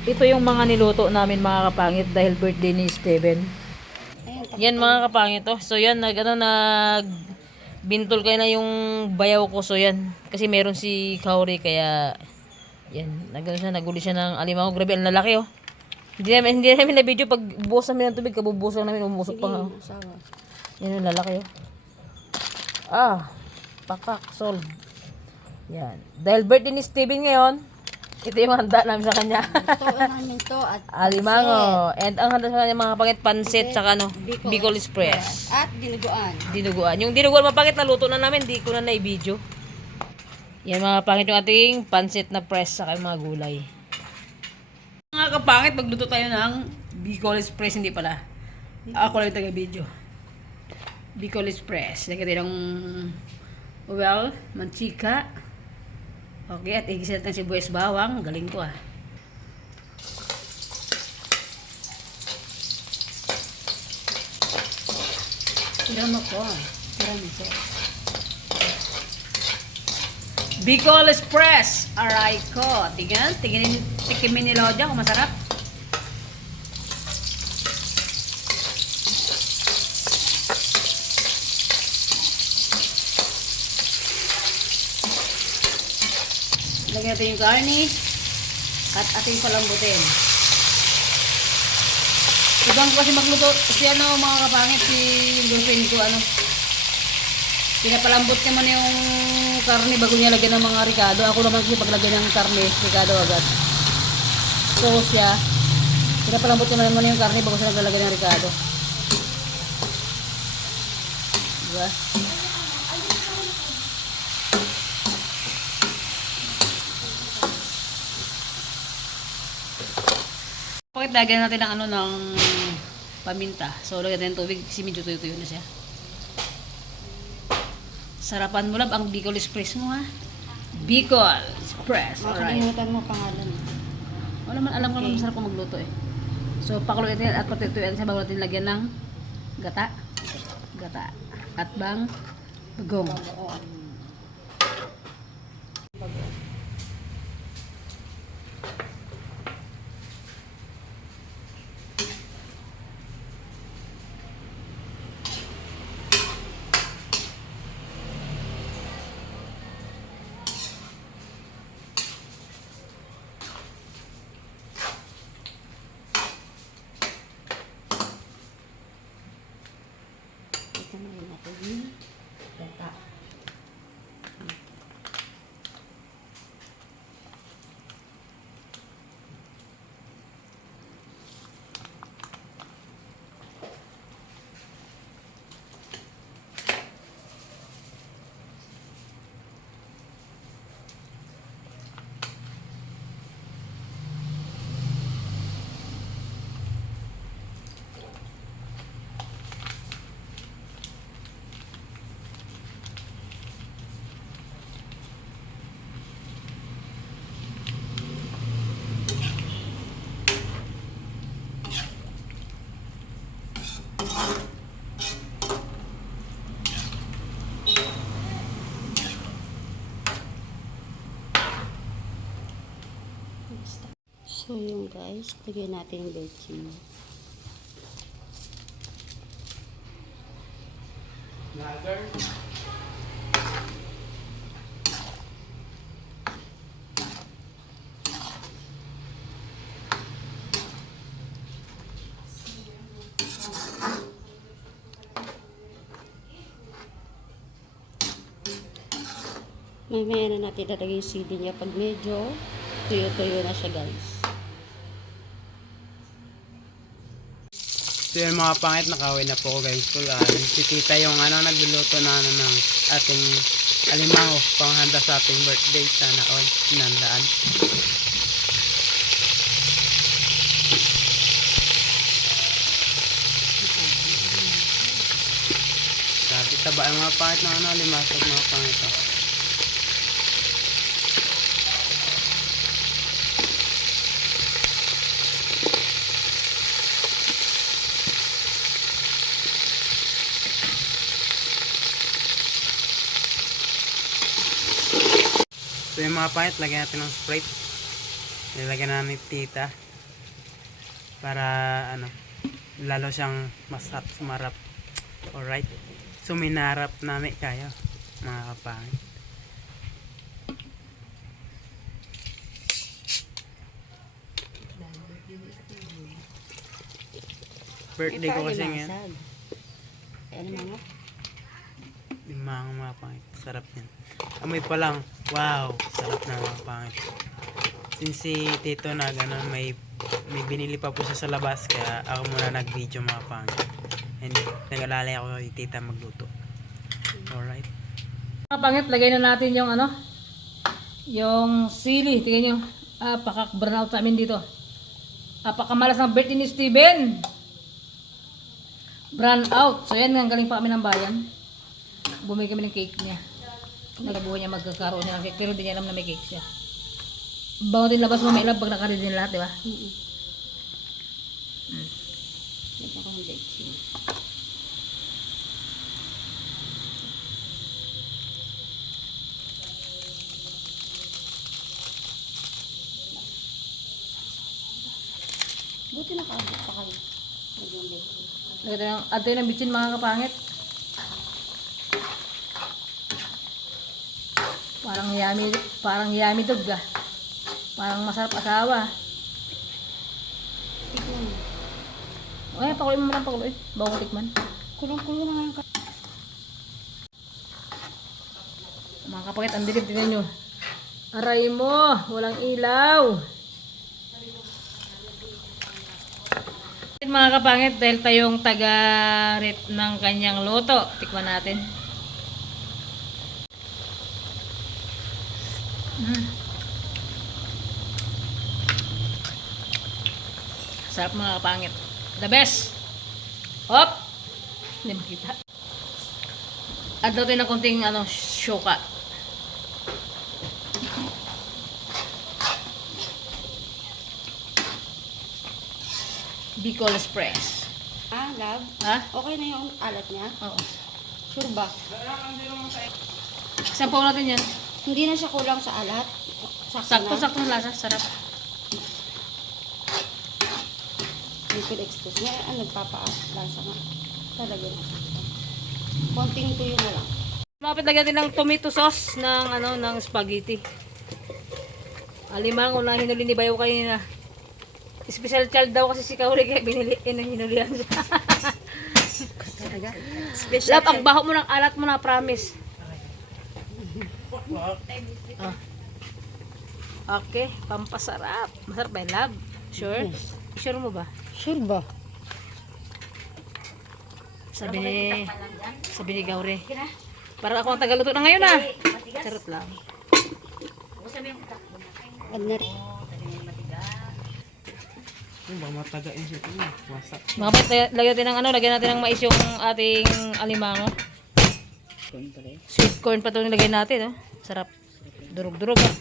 Ito yung mga niluto namin mga kapangit dahil birthday ni Steven. Yan mga kapangit to. So yan bintol kayo na yung bayaw ko. So yan kasi meron si Kauri kaya yan naguli siya ng alimango. Grabe ang lalaki oh. Hindi namin na video pag buhos namin ng tubig, kabubuhos lang namin umusok pa nga. Yan ang lalaki oh. Pakak solve. Yan. Dahil birthday ni Steven ngayon, ito yung handa namin sa kanya. Ito namin to at alimango. And ang handa sa kanya mga kapangit, pansit, saka Bicol Express. At dinuguan. Dinuguan. Yung dinuguan mapangit na luto na namin, di ko na na-video. Yan mga kapangit yung ating pansit na press saka yung mga gulay. Mga kapangit, magluto tayo ng Bicol Express, hindi pala. Ako lang taga-video. Bicol Express. Lagyan tayo ng manchika. Okay, at igisit ng sibuyas bawang. Galing ko ah. Ilan mo ko. Marami. Bicol Express. Aray ko. Tikimin ni Lodia kung masarap. Lagyan natin yung garnish at ating palambutin. Ibang kasi magluto siya mga kapangit si girlfriend ko pinapalambot niya man yung karne bago niya lagyan ng mga ricado. Ako naman kasi paglagyan ng karne, ricado agad. So siya pinapalambot niya man yung karne bago siya naglalagay ng ricado. Diba? Bakit lagyan natin ng paminta. So lagyan natin ng tubig kasi medyo tuyo-tuyo na siya. Sarapan mo lang ang Bicol Express mo ha. Bicol Express. Makalimutan mo pangalan. Wala man alam ko naman masarap ko magluto eh. So pakuluin natin at patuyuin sa bago natin lagyan ng gata. At bagong. Ito na rin natin yung gata. So yung guys, lagyan natin yung bechin. Mamaya na natin lalagay yung sili niya pag medyo tuyo-tuyo na siya guys. So yun mga pangit, nakawin na po ko guys. Si tita yung nagluluto na ng ating alimango panghanda sa ating birthday. Sana all sinandaan. Sabi taba ang mga pangit na limasag mga pangit. So yung mga pangit, lagyan natin ng Sprite. Nilagyan na ni tita. para ano, lalo siyang masarap sumarap. Alright. So minarap namin kayo mga kapangit. Birthday ko kasi ngayon. Ano mga? Limang mga pangit. Sarap yan. Amoy pa lang. Wow. Sarap na mga pangit. Since si Tito na gano'n, may binili pa po siya sa labas. Kaya ako muna nag-video mga pangit. And nag-alalay ako kay Tita magluto. Alright. Mga pangit, lagay na natin yung ano, yung sili. Tingnan nyo. Pakak-burnout sa amin dito. Apakamalas ng birthday ni Steven. Brown out. So yan, ang galing pa kami ng bayan. Bumili kami ng cake niya. Nagabuhay niya magkakaroon niya ng cake. Pero hindi niya alam na may cake siya. Bago din labas mo may love pag nakaready din lahat, di ba? Ito ko ng baking. Buti nakaabot pa kayo. Lagyan ng baking. Add tayo ng bitsin mga kapangit. Parang yummy dog ah. Parang masarap asawa. Tikman mo. Ay, pakuloy mo lang pakuloy. Bago tikman. Kulong-kulong na nga. Mga kapangit, ang dilim, tingnan nyo. Aray mo, walang ilaw. Mga kapangit, dahil tayong taga-rate ng kanyang luto, tikman natin. Sarap mga kapangit. The best. Hop! Hindi makita. At daw tayo ng konting syoka. Bicol Express. Love? Ha? Okay na yung alat niya? Oo. Sure ba? Sampaw natin yan. Hindi na siya kulang sa alat? Sakto-sakto ang lasa. Sarap. Liquid express nga. Nagpapalasa nga. Talaga na. Konting tuyo na lang. Mapit lagyan din ng tomato sauce ng spaghetti. Alimang unang hinuli ni Bayo kanina. Special child daw kasi si Kauri kaya hinulihan siya. Talaga? Lap, ang baho mo ng alat mo na, promise. Ah. Okay, pampasarap. Masarap ba, love? Sure? Yes. Sure mo ba? Sure ba? Sabi ni Gauri. Para ako ang tagaluto na ngayon ah. Charot lang. Add na rin. Ba matagain siya ito. Wasak. Mga kapit, lagyan natin ng mais yung ating alimango. Sweet corn pa ito nilagay natin. Oh. Sarap. Durog-durog. Ah.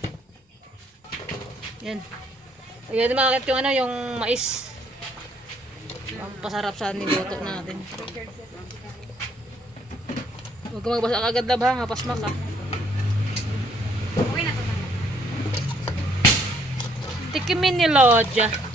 Yan. Lagyan natin mga kapit yung mais. Pasarap sa niluto natin. Huwag ka magbasa agad lab ha. Hapasmak ka. Tikimin ni Lodja.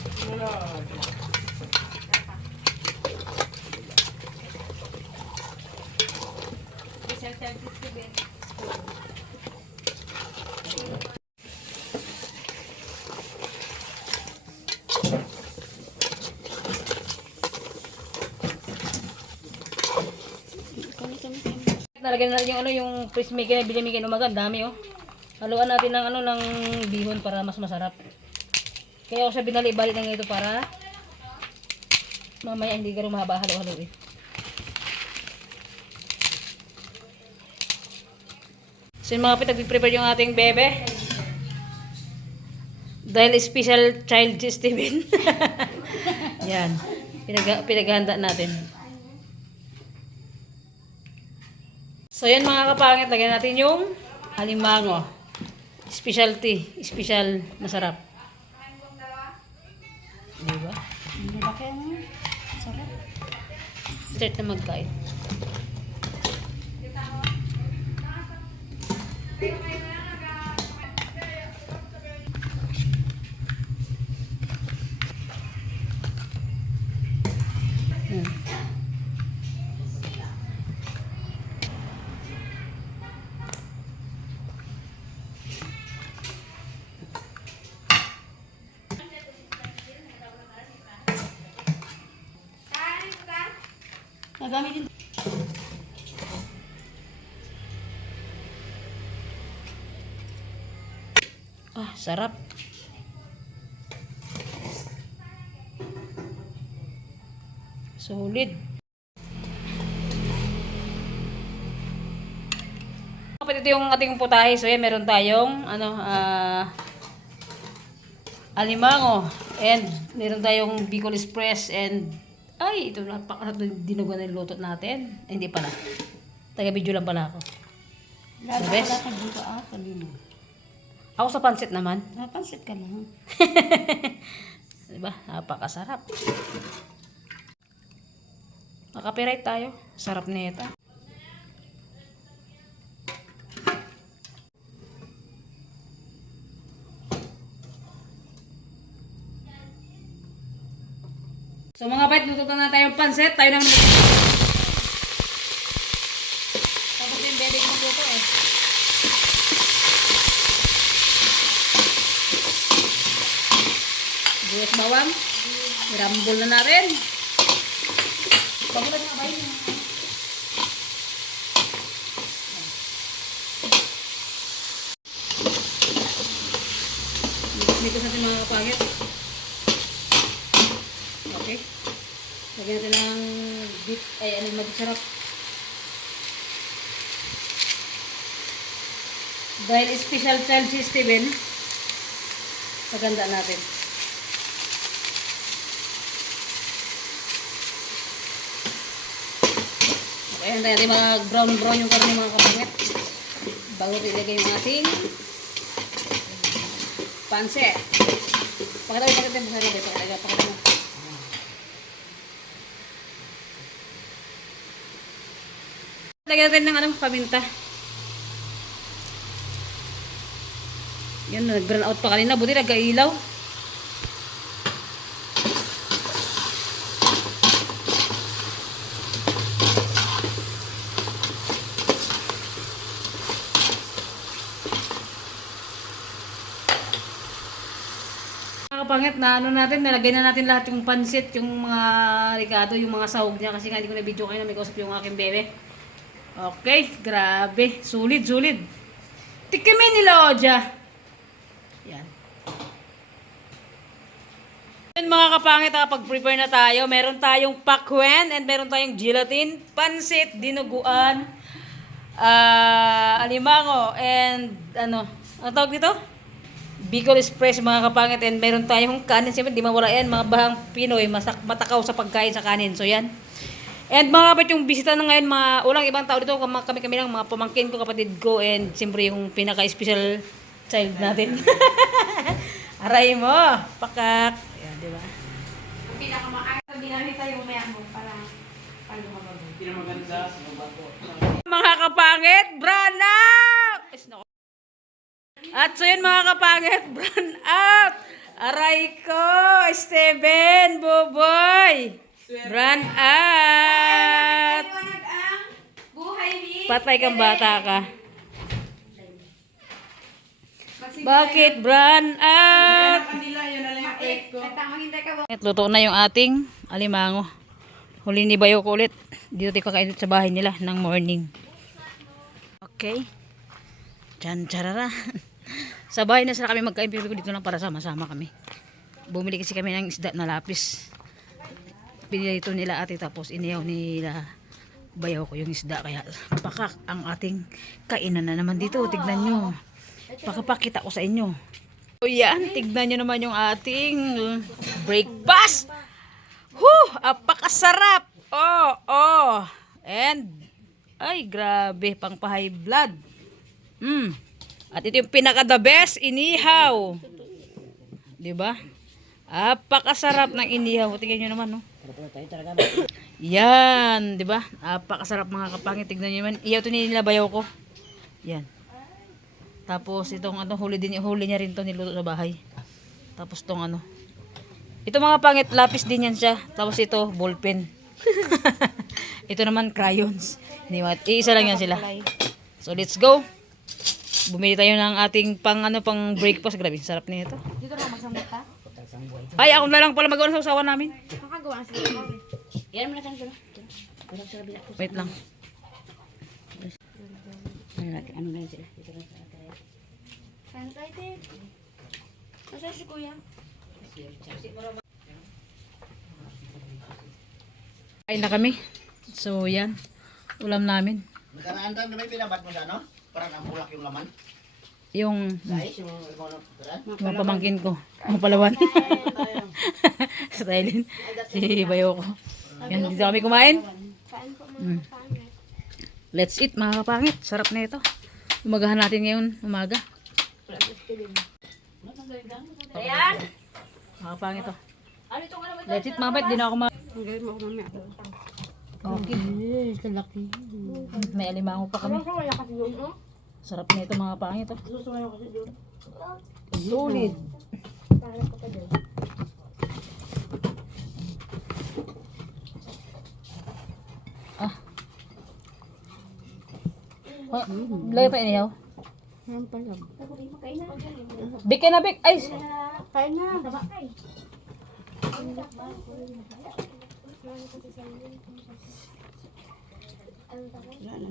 Nalagyan natin yung fish maker na binimigay umaga, dami oh. Haluan natin ng bihon para mas masarap. Kaya ako siya binali-bali ng ito para mamaya hindi ka rin mahaba halo-halo eh. So yung mga kapit, nag-prepare yung ating bebe. Dahil special child si Steven. Yan. Pinaghanda natin. So yan mga kapangit, lagyan natin yung alimango. Specialty. Special masarap. Diba? Hindi ba kaya mo? Sarap. Start na magkain. Hmm. Nagamit din. Ah, sarap. Solid. Kapag ito yung ating putahe, so yan, meron tayong alimango and meron tayong Bicol Express and ay, ito napakasarap ng dinuguan na niluto natin. Ay, hindi pala. Taga-video lang pala ako. Lalo best. pala pag dito kanino. Ako sa pansit naman. Napansit ka lang. Diba? Napakasarap. Makapiright tayo. Sarap nito. So mga bait, lututan na tayong pansit. Tayo nang tapos yung bebe ko magluto eh. Buwis bawang. Irambol na natin. Bagulan nga ba yun? Mix-mix natin mga kapangit. Okay. Lagyan natin ng beef, masarap. Dahil special child si Steven, paganda natin. Okay, hantay natin mag-brown yung karne mga kapangit. Bago ilagay yung ating pansit. Pakita mo sa rin. Pakita mo. Lagyan natin ng paminta. Yan, nag-burn out pa kanina. Buti nag-ailaw. Pangit na natin, nalagay na natin lahat yung pansit, yung mga ricado, yung mga sahog niya kasi nga hindi ko na video kayo na may kausap yung aking bebe. Okay, grabe, sulit. Tikimin nila Oja. Yan. Yan mga kapangit, pag-prepare na tayo, meron tayong pakwen and meron tayong gelatin, pansit, dinuguan, alimango and ang tawag dito? Bicol Express mga kapangit and meron tayong kanin. Siyempre di mawala yan, mga bahang Pinoy matakaw sa pagkain sa kanin. So yan. And mga kapatid, yung bisita na ngayon, walang ibang tao dito, kami lang mga pamangkin ko, kapatid ko, and siyempre yung pinaka-special child natin. Aray mo, pakak. Yan, di ba? Ang pinakamaayos na ginamit tayo mamaya mo para lumabag. Hindi na maganda. Mga kapangit, brana! At so yun mga kapangit, brand out! Aray ko, Steven, Boboy! Brand out! Patay kang bata ka. Bakit brand out? Luto na yung ating alimango. Huli ni Bayo ko ulit. Dito tayo kakain sa bahay nila ng morning. Okay. Chan charara. Sa bahay na sila kami magkain, pero dito lang para sama-sama kami. Bumili kasi kami ng isda na lapis. Pinili ito nila ate, tapos iniyaw nila Bayaw ko yung isda. Kaya pakak ang ating kainan na naman dito. Tignan nyo. Pakapakita ko sa inyo. O yan, tignan nyo naman yung ating breakfast. Apakasarap. Oh. And, ay grabe, pang pa-high blood. At ito yung pinaka-the best, inihaw. Diba? Apakasarap ng inihaw. Tingnan nyo naman, no? Yan, diba? Apakasarap mga kapangit. Tignan nyo naman. Iyaw ito nila Bayaw ko. Yan. Tapos itong huli niya rin to niluto sa bahay. Tapos itong ito mga pangit, lapis din yan siya. Tapos ito, ballpen. Ito naman crayons. Hindi iisa lang yan sila. So let's go. Bumili tayo ng ating pang breakfast. Grabe, sarap nito. Dito lang magsamot ka. Ay, ako na lang pala magawa sa usawa namin. Makagawa na sila. Yan mo na tayo dito. Wait lang. Ano na yun sila? Dito lang sa tayo. Saan tayo, te? Nasaan si kuya? Kain na kami. So yan. Ulam namin. Nakaraan tayo may pinabad mo sa ano? Parang ang bulak yung laman. Yung Guys, yung limon ng putaran. mga pamangkin ko. Mga palawan. Sa Thailand. Si Bayo ko. Yan, dito kami kumain. Mm. Let's eat mga kapangit. Sarap na ito. Umagahan natin ngayon umaga. Ayan! Mga kapangit to. Let's eat mga kapangit. Di na ako Ang gawin mo ako mamaya. Okay. Kalaki. May alimango pa kami. Wala kasi yun, oh. Sarap na ito mga kapangit to. Susungayo kasi yun. Solid. Para ko pa dyan. Layo pa inihaw. Ayan pala. Big ka na big. Ay! Kain na.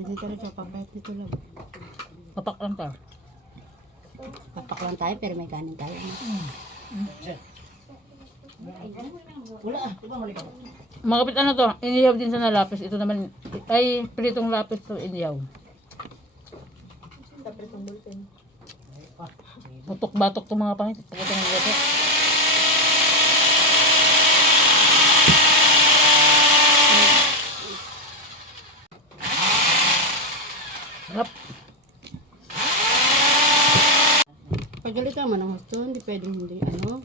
Dito rin siya, pagkait dito lang. Papak lang to. Papak lang tayo, pero may kanin tayo. Wala ah, di ba mali ka? Mga kapit ano to? Inihaw din sa nalapis. Ito naman ay pritong lapis to inihaw. Putok-batok to mga pangit. Pagkita ng gato. Sarap. Pagalitan mo ng gusto, hindi pwedeng hindi, ano.